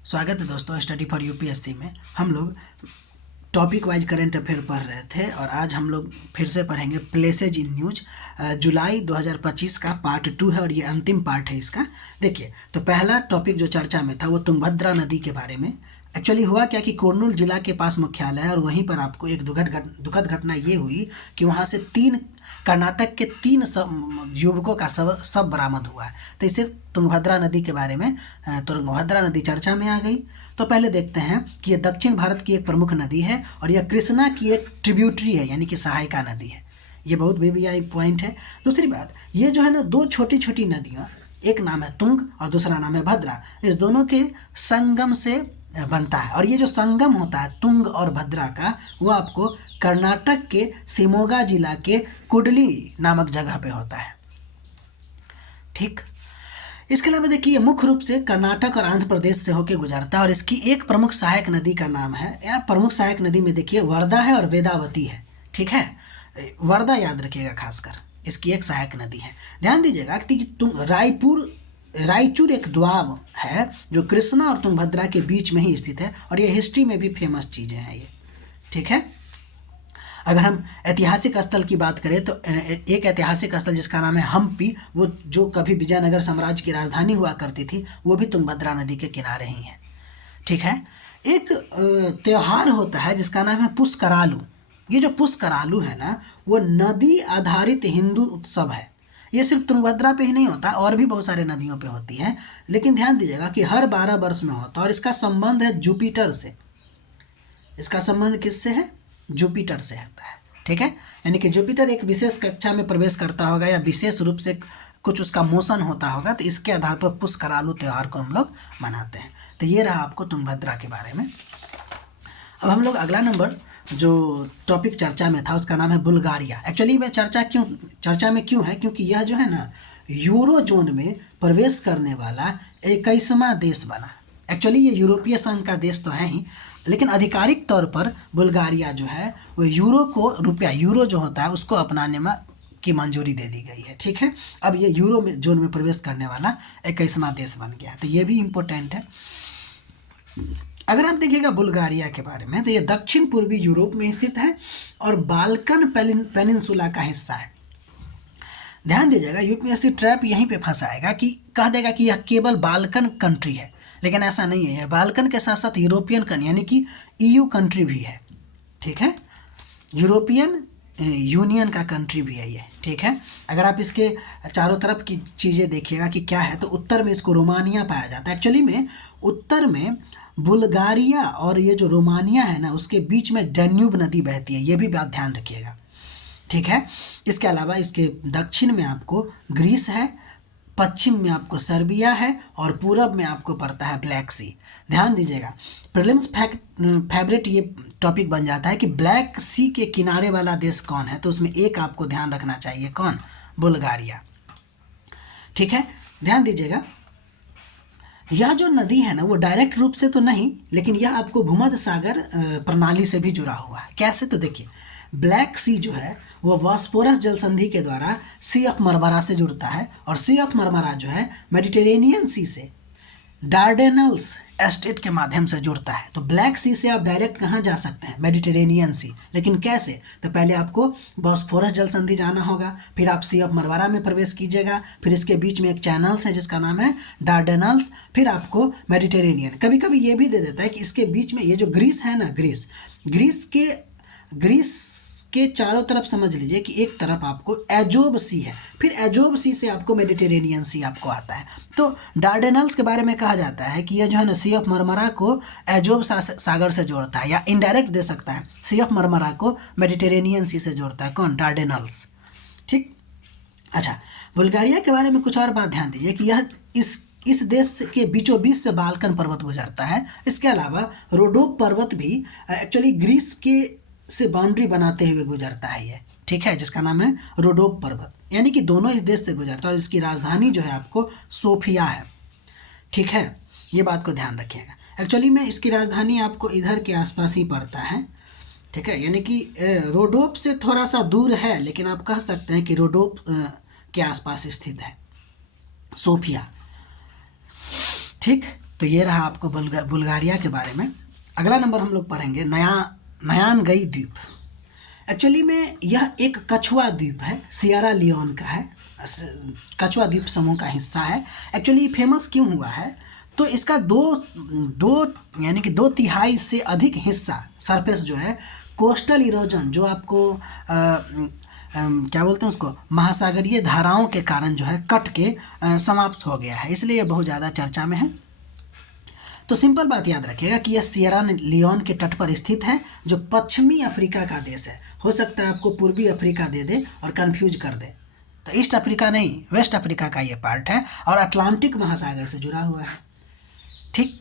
स्वागत है दोस्तों। स्टडी फॉर यूपीएससी में हम लोग टॉपिक वाइज करंट अफेयर पढ़ रहे थे और आज हम लोग फिर से पढ़ेंगे प्लेसेज इन न्यूज। जुलाई 2025 का पार्ट 2 है और ये अंतिम पार्ट है इसका। देखिए, तो पहला टॉपिक जो चर्चा में था वो तुंगभद्रा नदी के बारे में। एक्चुअली हुआ क्या कि कुर्नूल जिला के पास मुख्यालय है और वहीं पर आपको एक दुखद घटना ये हुई कि वहाँ से कर्नाटक के 3 युवकों का शव बरामद हुआ है। तो इससे तुंगभद्रा नदी के बारे में तुंगभद्रा नदी चर्चा में आ गई। तो पहले देखते हैं कि ये दक्षिण भारत की एक प्रमुख नदी है और यह कृष्णा की एक ट्रिब्यूटरी है, यानी कि सहायिका नदी है। ये बहुत बेबी पॉइंट है। दूसरी बात, ये जो है ना, 2 छोटी छोटी नदियाँ, एक नाम है तुंग और दूसरा नाम है भद्रा, इस दोनों के संगम से बनता है। और ये जो संगम होता है तुंग और भद्रा का, वो आपको कर्नाटक के शिमोगा जिला के कुडली नामक जगह पे होता है। ठीक, इसके अलावा देखिए, मुख्य रूप से कर्नाटक और आंध्र प्रदेश से होकर गुजरता है और इसकी एक प्रमुख सहायक नदी का नाम है, या प्रमुख सहायक नदी में देखिए वर्धा है और वेदावती है। ठीक है, वर्धा याद रखिएगा खासकर, इसकी एक सहायक नदी है। ध्यान दीजिएगा कि रायचूर एक द्वाब है जो कृष्णा और तुंगभद्रा के बीच में ही स्थित है और ये हिस्ट्री में भी फेमस चीज़ें हैं ये। ठीक है, अगर हम ऐतिहासिक स्थल की बात करें तो एक ऐतिहासिक स्थल जिसका नाम है हम्पी, वो जो कभी विजयनगर साम्राज्य की राजधानी हुआ करती थी, वो भी तुंगभद्रा नदी के किनारे ही है। ठीक है, एक त्यौहार होता है जिसका नाम है पुष्करालू। ये जो पुष्करालू है ना, वो नदी आधारित हिंदू उत्सव है। ये सिर्फ तुंगभद्रा पे ही नहीं होता, और भी बहुत सारे नदियों पे होती है, लेकिन ध्यान दीजिएगा कि हर 12 वर्ष में होता है और इसका संबंध है जुपिटर से। इसका संबंध किससे है? जुपिटर से होता है। ठीक है, यानी कि जुपिटर एक विशेष कक्षा में प्रवेश करता होगा या विशेष रूप से कुछ उसका मोशन होता होगा, तो इसके आधार पर पुष्करालू त्यौहार को हम लोग मनाते हैं। तो ये रहा आपको तुंगभद्रा के बारे में। अब हम लोग अगला नंबर जो टॉपिक चर्चा में था उसका नाम है बुल्गारिया। एक्चुअली में चर्चा में क्यों है? क्योंकि यह जो है ना, यूरो जोन में प्रवेश करने वाला 21वां देश बना। एक्चुअली ये यूरोपीय संघ का देश तो है ही, लेकिन आधिकारिक तौर पर बुल्गारिया जो है वो यूरो जो होता है उसको अपनाने में की मंजूरी दे दी गई है। ठीक है, अब ये यूरो में जोन में प्रवेश करने वाला 21वां देश बन गया, तो ये भी इम्पोर्टेंट है। अगर आप देखिएगा बुल्गारिया के बारे में, तो ये दक्षिण पूर्वी यूरोप में स्थित है और बाल्कन पेनिनसुला का हिस्सा है। ध्यान दीजिएगा, यूपीएससी ट्रैप यहीं पे फंसाएगा कि कह देगा कि यह केवल बाल्कन कंट्री है, लेकिन ऐसा नहीं है। यह बाल्कन के साथ साथ यूरोपियन यानी कि ईयू कंट्री भी है। ठीक है, यूरोपियन यूनियन का कंट्री भी है ये। ठीक है, अगर आप इसके चारों तरफ की चीज़ें देखिएगा कि क्या है, तो उत्तर में इसको रोमानिया पाया जाता है। एक्चुअली में उत्तर में बुल्गारिया और ये जो रोमानिया है ना, उसके बीच में डैन्यूब नदी बहती है, ये भी बात ध्यान रखिएगा। ठीक है, इसके अलावा इसके दक्षिण में आपको ग्रीस है, पश्चिम में आपको सर्बिया है और पूरब में आपको पड़ता है ब्लैक सी। ध्यान दीजिएगा, प्रीलिम्स फेवरेट ये टॉपिक बन जाता है कि ब्लैक सी के किनारे वाला देश कौन है, तो उसमें एक आपको ध्यान रखना चाहिए, कौन? बुल्गारिया। ठीक है, ध्यान दीजिएगा, यह जो नदी है ना, वो डायरेक्ट रूप से तो नहीं, लेकिन यह आपको भूमध्य सागर प्रणाली से भी जुड़ा हुआ है। कैसे? तो देखिए, ब्लैक सी जो है वो बॉस्फोरस जल संधि के द्वारा सी ऑफ मरमरा से जुड़ता है और सी ऑफ मरमरा जो है मेडिटेरेनियन सी से डार्डेनल्स एस्टेट के माध्यम से जुड़ता है। तो ब्लैक सी से आप डायरेक्ट कहाँ जा सकते हैं? मेडिटेरेनियन सी। लेकिन कैसे? तो पहले आपको बॉस्फोरस जल संधि जाना होगा, फिर आप सी ऑफ मरमरा में प्रवेश कीजिएगा, फिर इसके बीच में एक चैनल्स है जिसका नाम है डार्डेनल्स, फिर आपको मेडिटेरेनियन। कभी कभी ये भी दे देता है कि इसके बीच में ये जो ग्रीस है ना, ग्रीस के चारों तरफ समझ लीजिए कि एक तरफ आपको एजोब सी है, फिर एजोब सी से आपको मेडिटेरेनियन सी आपको आता है। तो डार्डेनल्स के बारे में कहा जाता है कि यह जो है ना, सी ऑफ मरमरा को एजोब सागर से जोड़ता है, या इनडायरेक्ट दे सकता है, सी ऑफ मरमरा को मेडिटेरेनियन सी से जोड़ता है। कौन? डार्डेनल्स। ठीक, अच्छा, बुल्गारिया के बारे में कुछ और बात ध्यान दीजिए कि यह इस देश के बीचों बीच से बाल्कन पर्वत गुजरता है। इसके अलावा रोडोप पर्वत भी एक्चुअली ग्रीस के से बाउंड्री बनाते हुए गुजरता है ये। ठीक है, जिसका नाम है रोडोप पर्वत, यानी कि दोनों इस देश से गुजरता है और इसकी राजधानी जो है आपको सोफिया है। ठीक है, ये बात को ध्यान रखिएगा। एक्चुअली में इसकी राजधानी आपको इधर के आसपास ही पड़ता है। ठीक है, यानी कि रोडोप से थोड़ा सा दूर है, लेकिन आप कह सकते हैं कि रोडोप के आसपास स्थित है सोफिया। ठीक, तो ये रहा आपको बुल्गारिया के बारे में। अगला नंबर हम लोग पढ़ेंगे नयानगई द्वीप। एक्चुअली में यह एक कछुआ द्वीप है, सियरा लियोन का है, कछुआ द्वीप समूह का हिस्सा है। एक्चुअली फेमस क्यों हुआ है, तो इसका यानी कि 2/3 से अधिक हिस्सा सरफेस जो है कोस्टल इरोजन, जो आपको क्या बोलते हैं उसको, महासागरीय धाराओं के कारण जो है कट के समाप्त हो गया है, इसलिए यह बहुत ज़्यादा चर्चा में है। तो सिंपल बात याद रखिएगा कि यह सियरा लियोन के तट पर स्थित है, जो पश्चिमी अफ्रीका का देश है। हो सकता है आपको पूर्वी अफ्रीका दे दे और कंफ्यूज कर दे, तो ईस्ट अफ्रीका नहीं, वेस्ट अफ्रीका का ये पार्ट है और अटलांटिक महासागर से जुड़ा हुआ है। ठीक,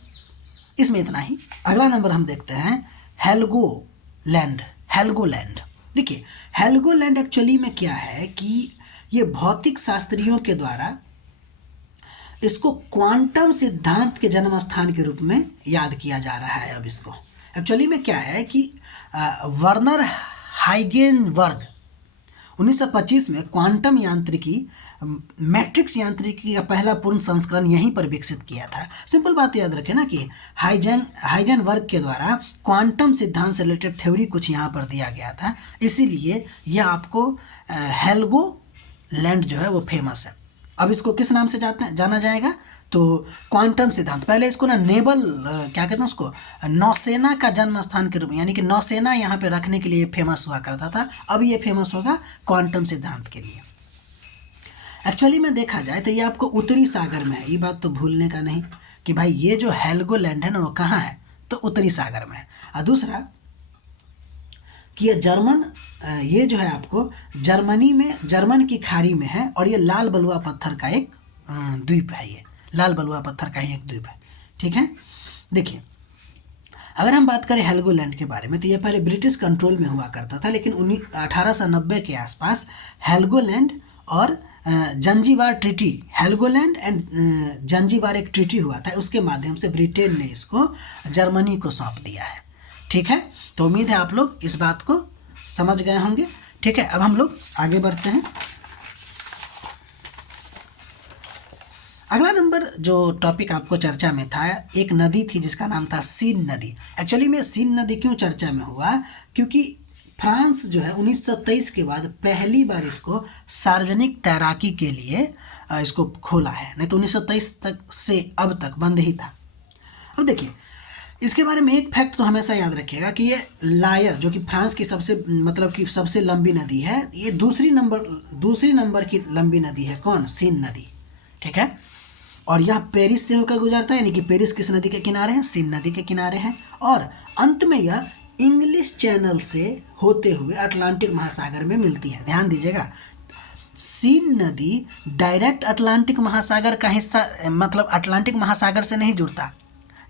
इसमें इतना ही। अगला नंबर हम देखते हैं हेल्गोलैंड। हेल्गोलैंड, देखिए हेल्गोलैंड एक्चुअली में क्या है कि ये भौतिक शास्त्रियों के द्वारा इसको क्वांटम सिद्धांत के जन्म स्थान के रूप में याद किया जा रहा है। अब इसको एक्चुअली में क्या है कि वर्नर हाइगेनबर्ग 1925 में क्वांटम यांत्रिकी, मैट्रिक्स यांत्रिकी का पहला पूर्ण संस्करण यहीं पर विकसित किया था। सिंपल बात याद रखें ना कि हाइजेनबर्ग के द्वारा क्वांटम सिद्धांत से रिलेटेड थ्योरी कुछ यहाँ पर दिया गया था, इसीलिए यह आपको हेल्गोलैंड जो है वो फेमस है। अब इसको किस नाम से जाना जाएगा, तो क्वांटम सिद्धांत। पहले इसको ना नेवल क्या कहते हैं उसको, नौसेना का जन्म स्थान के रूप में, यानी कि नौसेना यहाँ पे रखने के लिए फेमस हुआ करता था। अब ये फेमस होगा क्वांटम सिद्धांत के लिए। एक्चुअली में देखा जाए तो ये आपको उत्तरी सागर में है, ये बात तो भूलने का नहीं कि भाई ये जो हेल्गोलैंड है ना वो कहाँ है, तो उत्तरी सागर में है। और दूसरा कि ये जो है आपको जर्मन की खाड़ी में है और ये लाल बलुआ पत्थर का एक द्वीप है। ये लाल बलुआ पत्थर का ही एक द्वीप है। ठीक है, देखिए अगर हम बात करें हेल्गोलैंड के बारे में तो ये पहले ब्रिटिश कंट्रोल में हुआ करता था, लेकिन 1890 के आसपास हेल्गोलैंड और जंजीबार ट्रीटी, हेल्गोलैंड एंड जंजीबार एक ट्रीटी हुआ था, उसके माध्यम से ब्रिटेन ने इसको जर्मनी को सौंप दिया है। ठीक है, तो उम्मीद है आप लोग इस बात को समझ गए होंगे। ठीक है, अब हम लोग आगे बढ़ते हैं। अगला नंबर जो टॉपिक आपको चर्चा में था, एक नदी थी जिसका नाम था सीन नदी। एक्चुअली में सीन नदी क्यों चर्चा में हुआ, क्योंकि फ्रांस जो है 1923 के बाद पहली बार इसको सार्वजनिक तैराकी के लिए इसको खोला है, नहीं तो 1923 तक से अब तक बंद ही था। अब देखिए इसके बारे में एक फैक्ट तो हमेशा याद रखिएगा कि ये लायर जो कि फ्रांस की सबसे लंबी नदी है, ये दूसरी नंबर की लंबी नदी है। कौन? सीन नदी। ठीक है, और यह पेरिस से होकर गुजरता है, यानी कि पेरिस किस नदी के किनारे है? सीन नदी के किनारे है। और अंत में यह इंग्लिश चैनल से होते हुए अटलांटिक महासागर में मिलती है। ध्यान दीजिएगा, सीन नदी डायरेक्ट अटलांटिक महासागर का हिस्सा, मतलब अटलांटिक महासागर से नहीं जुड़ता,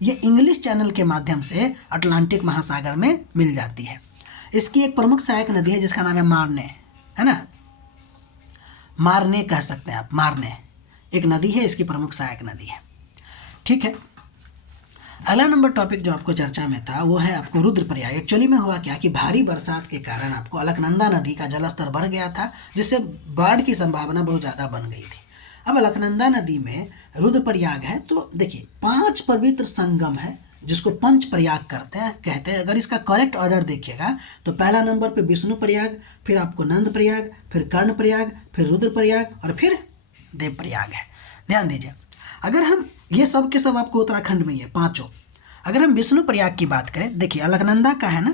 ये इंग्लिश चैनल के माध्यम से अटलांटिक महासागर में मिल जाती है। इसकी एक प्रमुख सहायक नदी है जिसका नाम है मार्ने, है ना, मार्ने कह सकते हैं आप, मार्ने एक नदी है, इसकी प्रमुख सहायक नदी है। ठीक है, अगला नंबर टॉपिक जो आपको चर्चा में था वो है आपको रुद्रप्रयाग। एक्चुअली में हुआ क्या कि भारी बरसात के कारण आपको अलकनंदा नदी का जलस्तर बढ़ गया था, जिससे बाढ़ की संभावना बहुत ज़्यादा बन गई थी। अब अलकनंदा नदी में रुद्रप्रयाग है, तो देखिए 5 पवित्र संगम है जिसको पंच प्रयाग कहते हैं। अगर इसका करेक्ट ऑर्डर देखिएगा तो पहला नंबर पे विष्णु प्रयाग, फिर आपको नंद प्रयाग, फिर कर्ण प्रयाग, फिर रुद्रप्रयाग और फिर देव प्रयाग है। ध्यान दीजिए, अगर हम ये सब के सब आपको उत्तराखंड में ही है पांचों। अगर हम विष्णु प्रयाग की बात करें, देखिए अलकनंदा का है ना,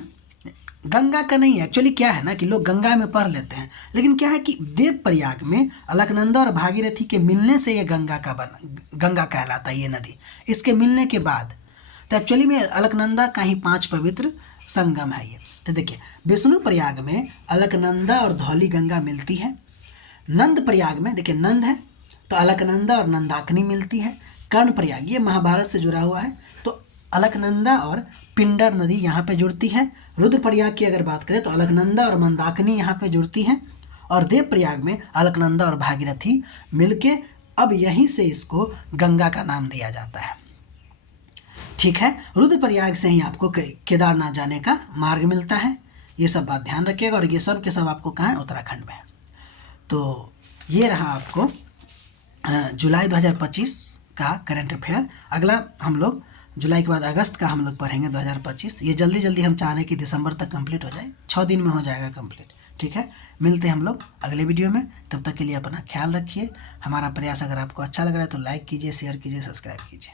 गंगा का नहीं है। एक्चुअली क्या है ना कि लोग गंगा में पढ़ लेते हैं, लेकिन क्या है कि देव प्रयाग में अलकनंदा और भागीरथी के मिलने से ये गंगा कहलाता है ये नदी। इसके मिलने के बाद तो एक्चुअली में अलकनंदा का ही 5 पवित्र संगम है ये। तो देखिए विष्णु प्रयाग में अलकनंदा और धौली गंगा मिलती है। नंद प्रयाग में देखिए नंद है तो अलकनंदा और नंदाकिनी मिलती है। कर्ण प्रयाग ये महाभारत से जुड़ा हुआ है, तो अलकनंदा और पिंडर नदी यहाँ पे जुड़ती है। रुद्रप्रयाग की अगर बात करें तो अलकनंदा और मंदाकिनी यहाँ पे जुड़ती हैं, और देवप्रयाग में अलकनंदा और भागीरथी मिलके अब यहीं से इसको गंगा का नाम दिया जाता है। ठीक है, रुद्रप्रयाग से ही आपको केदारनाथ जाने का मार्ग मिलता है। ये सब बात ध्यान रखिएगा, और ये सब के सब आपको कहाँ है? उत्तराखंड में। तो ये रहा आपको जुलाई 2025 का करंट अफेयर। अगला हम लोग जुलाई के बाद अगस्त का हम लोग पढ़ेंगे 2025। ये जल्दी जल्दी हम चाह रहे हैं कि दिसंबर तक कंप्लीट हो जाए, 6 दिन में हो जाएगा कंप्लीट। ठीक है, मिलते हैं हम लोग अगले वीडियो में। तब तक के लिए अपना ख्याल रखिए। हमारा प्रयास अगर आपको अच्छा लग रहा है तो लाइक कीजिए, शेयर कीजिए, सब्सक्राइब कीजिए।